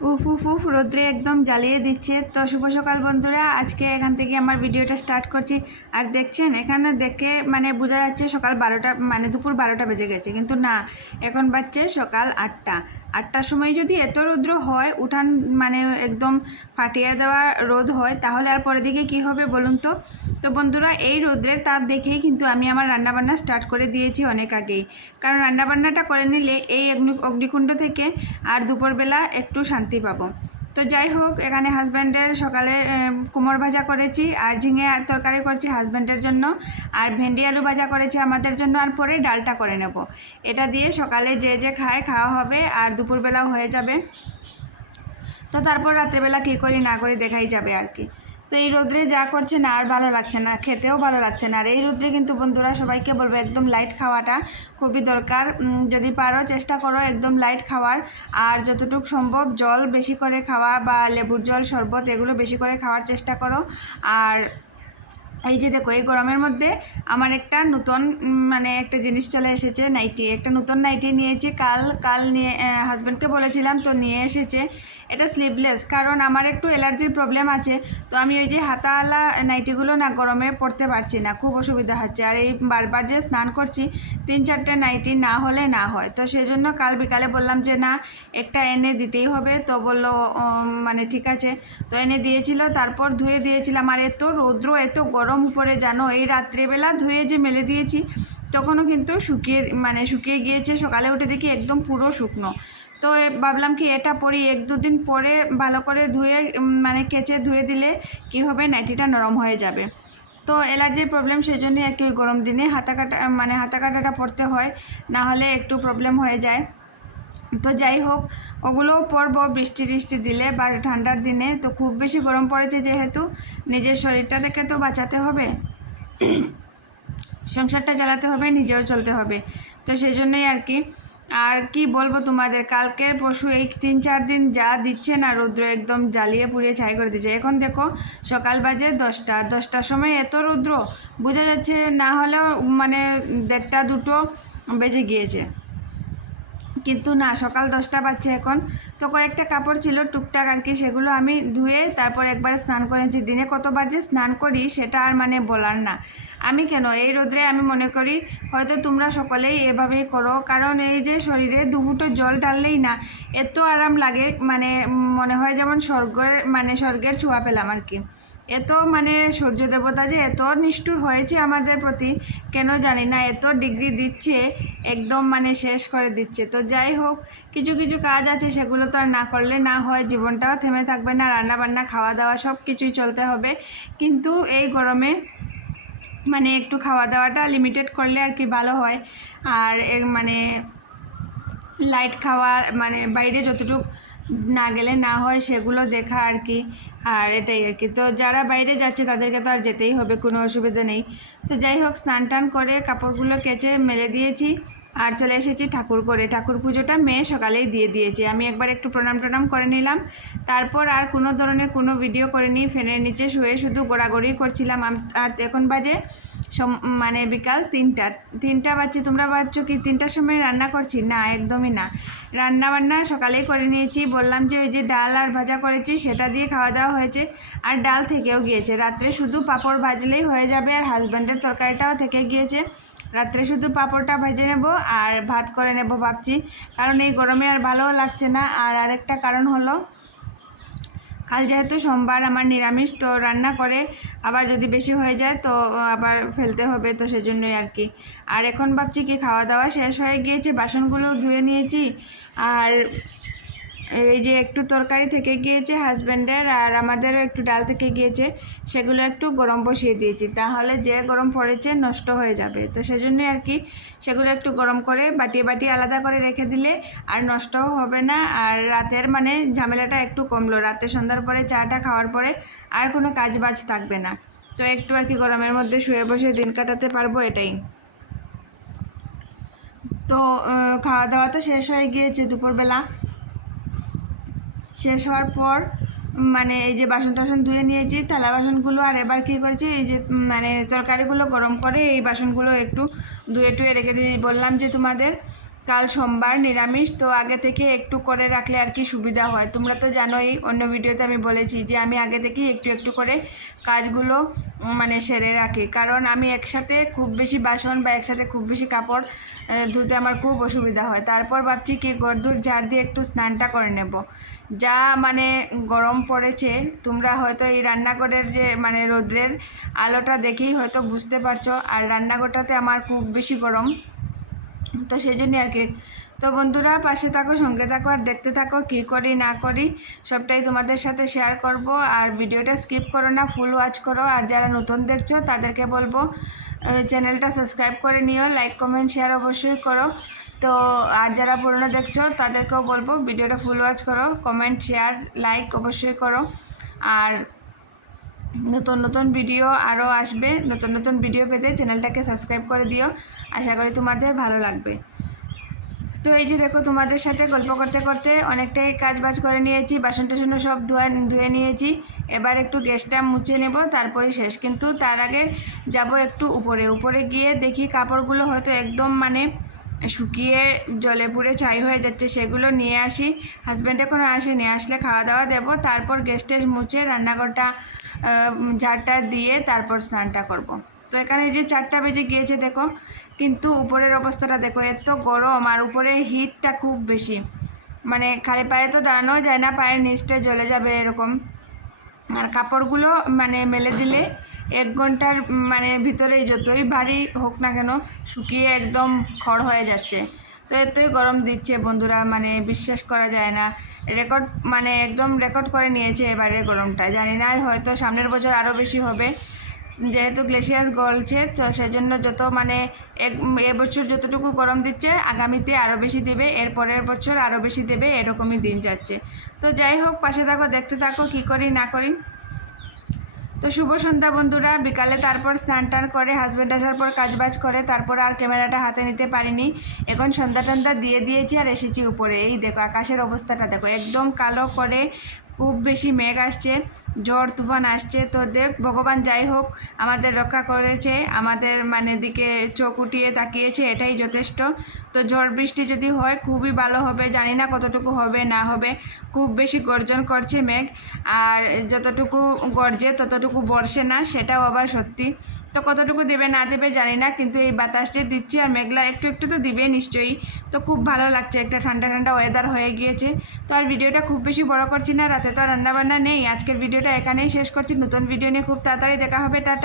উফ উফ উফ রোদ্রে একদম জ্বালিয়ে দিচ্ছে। তো শুভ সকাল বন্ধুরা, আজকে এখান থেকে আমার ভিডিওটা স্টার্ট করছি। আর দেখছেন এখানে দেখে মানে বোঝা যাচ্ছে সকাল 12টা মানে দুপুর 12টা বেজে গেছে, কিন্তু না, এখন বাজছে সকাল 8টা। 8টার সময় যদি এত রৌদ্র হয়, উঠান মানে একদম ফাটিয়ে দেওয়া রোদ হয়, তাহলে আর পরের দিকে কী হবে বলুন তো। তো বন্ধুরা, এই রৌদ্রের তাপ দেখেই কিন্তু আমি আমার রান্নাবান্না স্টার্ট করে দিয়েছি অনেক আগেই। কারণ রান্নাবান্নাটা করে নিলে এই অগ্নিকুণ্ড থেকে আর দুপুরবেলা একটু শান্তি পাবো। তো যাই হোক, এখানে হাজব্যান্ডের সকালে কুমড় ভাজা করেছি, আর ঝিঙে তরকারি করছি হাজব্যান্ডের জন্য, আর ভেন্ডি আলু ভাজা করেছি আমাদের জন্য, আর পরে ডালটা করে নেব। এটা দিয়ে সকালে যে যে খায় খাওয়া হবে, আর দুপুরবেলাও হয়ে যাবে। তো তারপর রাত্রেবেলা কী করি না করি দেখাই যাবে আর কি। তো এই রোদ্রে যা করছে না, আর ভালো লাগছে না, খেতেও ভালো লাগছে না। আর এই রোদ্রে কিন্তু বন্ধুরা সবাইকে বলবো একদম লাইট খাওয়াটা খুবই দরকার। যদি পারো চেষ্টা করো একদম লাইট খাওয়ার, আর যতটুকু সম্ভব জল বেশি করে খাওয়া, বা লেবুর জল, শরবত এগুলো বেশি করে খাওয়ার চেষ্টা করো। আর এই যে দেখো, এই গরমের মধ্যে আমার একটা নতুন মানে একটা জিনিস চলে এসেছে, নাইটি, একটা নতুন নাইটি নিয়েছি। কাল কাল নিয়ে হাজব্যান্ডকে বলেছিলাম, তো নিয়ে এসেছে। এটা স্লিভলেস, কারণ আমার একটু অ্যালার্জির প্রবলেম আছে। তো আমি ওই যে হাতাওয়ালা নাইটিগুলো না গরমে পরতে পারছি না, খুব অসুবিধা হচ্ছে। আর এই বারবার যে স্নান করছি, 3-4টে নাইটি না হলে না হয়। তো সেজন্য কাল বিকালে বললাম যে না, একটা এনে দিতেই হবে। তো বললো মানে ঠিক আছে। তো এনে দিয়েছিল, তারপর ধুয়ে দিয়েছিলাম। আর এত রৌদ্র, এত গরম উপরে জানো, এই রাত্রেবেলা ধুয়ে যে মেলে দিয়েছি, তখনও কিন্তু শুকিয়ে গিয়েছে। সকালে উঠে দেখি একদম পুরো শুকনো। তো ভাবলাম কি এটা পরি, 1-2 দিন পরে ভালো করে ধুয়ে মানে কেচে ধুয়ে দিলে কি হবে, নাইটিটা নরম হয়ে যাবে। তো অ্যালার্জির প্রবলেম, সেই জন্যই আর কি ওই গরম দিনে হাতা কাটাটা পরতে হয়, না হলে একটু প্রবলেম হয়ে যায়। তো যাই হোক, ওগুলোও পরবো বৃষ্টি টিষ্টি দিলে বা ঠান্ডার দিনে। তো খুব বেশি গরম পড়েছে যেহেতু, নিজের শরীরটা থেকে তো বাঁচাতে হবে, সংসারটা চালাতে হবে, নিজেও চলতে হবে। তো সেই জন্যই আর কি। আর কি বলবো তোমাদের, কালকের পরশু এই 3-4 দিন যা দিচ্ছে না রৌদ্র, একদম জ্বালিয়ে পুড়িয়ে ছাই করে দিচ্ছে। এখন দেখো সকাল বাজে 10টার সময় এত রৌদ্র, বোঝা যাচ্ছে না হলেও মানে 1:30-2টো বেজে গিয়েছে, কিন্তু না, সকাল 10টা বাজছে এখন। তো কয়েকটা কাপড় ছিল টুকটাক আর কি, সেগুলো আমি ধুয়ে তারপর একবার স্নান করেছি। দিনে কতবার যে স্নান করি সেটা আর মানে বলার না। আমি কেন এই রোদ্রে, আমি মনে করি হয়তো তোমরা সকলেই এভাবেই করো। কারণ এই যে শরীরে দুমুঠো জল ঢাললেই না এত আরাম লাগে, মানে মনে হয় যেমন স্বর্গের ছোঁয়া পেলাম আর কি। এত মানে সূর্য দেবতা যে এত নিষ্ঠুর হয়েছে আমাদের প্রতি, কেন জানি না, এত ডিগ্রি দিচ্ছে, একদম মানে শেষ করে দিচ্ছে। তো যাই হোক, কিছু কিছু কাজ আছে, সেগুলো তো আর না করলে না হয়, জীবনটাও থেমে থাকবে না, রান্না বান্না খাওয়া দাওয়া সব কিছুই চলতে হবে। কিন্তু এই গরমে মানে একটু খাওয়া দাওয়াটা লিমিটেড করলে আর কি ভালো হয়। আর মানে লাইট খাওয়া, মানে বাইরে যতটুকু না গেলে না হয় সেগুলো দেখা আর কি। আর এটাই আর কি। তো যারা বাইরে যাচ্ছে তাদেরকে তো আর যেতেই হবে, কোনো অসুবিধা নেই। তো যাই হোক, স্নান টান করে কাপড়গুলো কেচে মেলে দিয়েছি, আর চলে এসেছি ঠাকুর করে। ঠাকুর পুজোটা মেয়ে সকালেই দিয়ে দিয়েছি, আমি একবার একটু প্রণাম টনাম করে নিলাম। তারপর আর কোনো ধরনের কোনো ভিডিও করিনি, ফ্যানের নিচে শুয়ে শুধু গোড়াগড়ি করছিলাম। আর এখন বাজে মানে বিকাল 3টা বাজছে। তোমরা ভাবছো কি 3টার সময় রান্না করছি? না, একদমই না। রান্না বান্না সকালেই করে নিয়েছি, বললাম যে ওই যে ডাল আর ভাজা করেছি সেটা দিয়ে খাওয়া দাওয়া হয়েছে, আর ডাল থেকেও গিয়েছে। রাত্রে শুধু পাঁপড় ভাজলেই হয়ে যাবে, আর হাজব্যান্ডের তরকারিটাও থেকে গিয়েছে। রাত্রে শুধু পাঁপড়টা ভেজে নেব আর ভাত করে নেব ভাবছি, কারণ এই গরমে আর ভালোও লাগছে না। আর আরেকটা কারণ হলো, কাল যেহেতু সোমবার আমার নিরামিষ, তো রান্না করে আবার যদি বেশি হয়ে যায় তো আবার ফেলতে হবে, তো সেজন্যই আর কি। আর এখন ভাবছি কি, খাওয়া দাওয়া শেষ হয়ে গিয়েছে, বাসনগুলো ধুয়ে নিয়েছি, আর এই যে একটু তরকারি থেকে গিয়েছে হাজব্যান্ডের, আর আমাদেরও একটু ডাল থেকে গিয়েছে, সেগুলো একটু গরম বসিয়ে দিয়েছি, তাহলে যে গরম পড়েছে নষ্ট হয়ে যাবে। তো সেজন্যই আর কি, সেগুলো একটু গরম করে বাটিয়ে বাটিয়ে আলাদা করে রেখে দিলে আর নষ্টও হবে না। আর রাতের মানে ঝামেলাটা একটু কমলো, রাতে সন্ধ্যার পরে চাটা খাওয়ার পরে আর কোনো কাজ বাজ থাকবে না। তো একটু আর কি গরমের মধ্যে শুয়ে বসে দিন কাটাতে পারবো, এটাই। তো খাওয়া দাওয়া তো শেষ হয়ে গিয়েছে, দুপুরবেলা শেষ হওয়ার পর মানে এই যে বাসন টাসন ধুয়ে নিয়েছি, থালা বাসনগুলো। আর এবার কী করেছি, এই যে মানে তরকারিগুলো গরম করে এই বাসনগুলো একটু ধুয়ে টুয়ে রেখে দিয়ে বললাম যে তোমাদের। কাল সোমবার নিরামিষ, তো আগে থেকে একটু করে রাখলে আর কি সুবিধা হয়। তোমরা তো জানোই, অন্য ভিডিওতে আমি বলেছি যে আমি আগে থেকেই একটু একটু করে কাজগুলো মানে সেরে রাখি, কারণ আমি একসাথে খুব বেশি বাসন বা একসাথে খুব বেশি কাপড় ধুতে আমার খুব অসুবিধা হয়। তারপর ভাবছি কি গরদুর ঝাড় দিয়ে একটু স্নানটা করে নেব। যা মানে গরম পড়েছে, তোমরা হয়তো এই রান্নাঘরের যে মানে রৌদ্রের আলোটা দেখেই হয়তো বুঝতে পারছো, আর রান্নাঘরটাতে আমার খুব বেশি গরম, তো সেই জন্যই আর কি। তো বন্ধুরা পাশে থাকো, সঙ্গে থাকো, আর দেখতে থাকো কী করি না করি সবটাই তোমাদের সাথে শেয়ার করব। আর ভিডিওটা স্কিপ করো না, ফুল ওয়াচ করো। আর যারা নতুন দেখছো তাদেরকে বলবো চ্যানেলটা সাবস্ক্রাইব করে নিও, লাইক কমেন্ট শেয়ার অবশ্যই করো। তো আর যারা পুরনো দেখছো তাদেরকেও বলবো ভিডিওটা ফুল ওয়াচ করো, কমেন্ট শেয়ার লাইক অবশ্যই করো। আর নতুন নতুন ভিডিও আরও আসবে, নতুন নতুন ভিডিও পেতে চ্যানেলটাকে সাবস্ক্রাইব করে দিও। আশা করি তোমাদের ভালো লাগবে। তো এই যে দেখো, তোমাদের সাথে গল্প করতে করতে অনেকটাই কাজ বাজ করে নিয়েছি, বাসন টাসন সব ধুয়ে নিয়েছি। এবার একটু গ্যাসটা মুছে নেব, তারপরে শেষ। কিন্তু তার আগে যাব একটু উপরে গিয়ে দেখি কাপড়গুলো হয়তো একদম মানে শুকিয়ে জলে পুড়ে ছাই হয়ে যাচ্ছে, সেগুলো নিয়ে আসি। হাজব্যান্ড এখনও আসেনি, আসলে খাওয়া দাওয়া দেবো, তারপর গ্যাস ট্যাস মুছে রান্নাঘরটা ঝাড়টা দিয়ে তারপর স্নানটা করব। তো এখানে যে 4টা বেজে গিয়েছে দেখো, কিন্তু উপরের অবস্থাটা দেখো, এত গরম, আর উপরে হিটটা খুব বেশি, মানে খালি পায়ে তো দাঁড়ানো যায় না, পায়ের নিচটা জ্বলে যাবে এরকম। আর কাপড়গুলো মানে মেলে দিলে 1 ঘন্টার মানে ভিতরেই যতই ভারী হোক না কেন শুকিয়ে একদম খড় হয়ে যাচ্ছে। তো এতই গরম দিচ্ছে বন্ধুরা, মানে বিশ্বাস করা যায় না। রেকর্ড মানে একদম রেকর্ড করে নিয়েছে এবারের গরমটা। জানি না, হয়তো সামনের বছর আরও বেশি হবে, যেহেতু গ্লেশিয়াস গলছে, তো সেজন্য যত মানে এবছর যতটুকু গরম দিচ্ছে আগামীতে আরও বেশি দেবে, এর পরের বছর আরও বেশি দেবে, এরকমই দিন যাচ্ছে। তো যাই হোক, পাশে থাকো, দেখতে থাকো কী করি না করি। তো শুভ সন্ধ্যা বন্ধুরা। বিকালে তারপর স্নান টান করে হাজব্যান্ড আসার পর কাজবাজ করে তারপর আর ক্যামেরাটা হাতে নিতে পারিনি। এখন সন্ধ্যা টন্ধ্যা দিয়ে দিয়েছি আর এসেছি উপরে। এই দেখো আকাশের অবস্থাটা দেখো, একদম কালো করে খুব বেশি মেঘ আসছে, ঝড় তুফান আসছে। তো দেখ ভগবান যাই হোক আমাদের রক্ষা করেছে, আমাদের মানে দিকে চোখ উঠিয়ে তাকিয়েছে, এটাই যথেষ্ট। তো ঝড় বৃষ্টি যদি হয় খুবই ভালো হবে, জানি না কতটুকু হবে না হবে। খুব বেশি গর্জন করছে মেঘ, আর যতটুকু গর্জে ততটুকু বর্ষে না, সেটাও আবার সত্যি। তো কতটুকু দেবে না দেবে জানি না, কিন্তু এই বাতাস যে দিচ্ছে আর মেঘলা একটু একটু তো দিবে নিশ্চয়ই। তো খুব ভালো লাগছে, একটা ঠান্ডা ঠান্ডা ওয়েদার হয়ে গিয়েছে। তো আর ভিডিওটা খুব বেশি বড় করছি না, রাতে তো রান্নাবান্না নেই। আজকের ভিডিওটা এখানেই শেষ করছি, নতুন ভিডিও নিয়ে খুব তাড়াতাড়ি দেখা হবে, টাটা।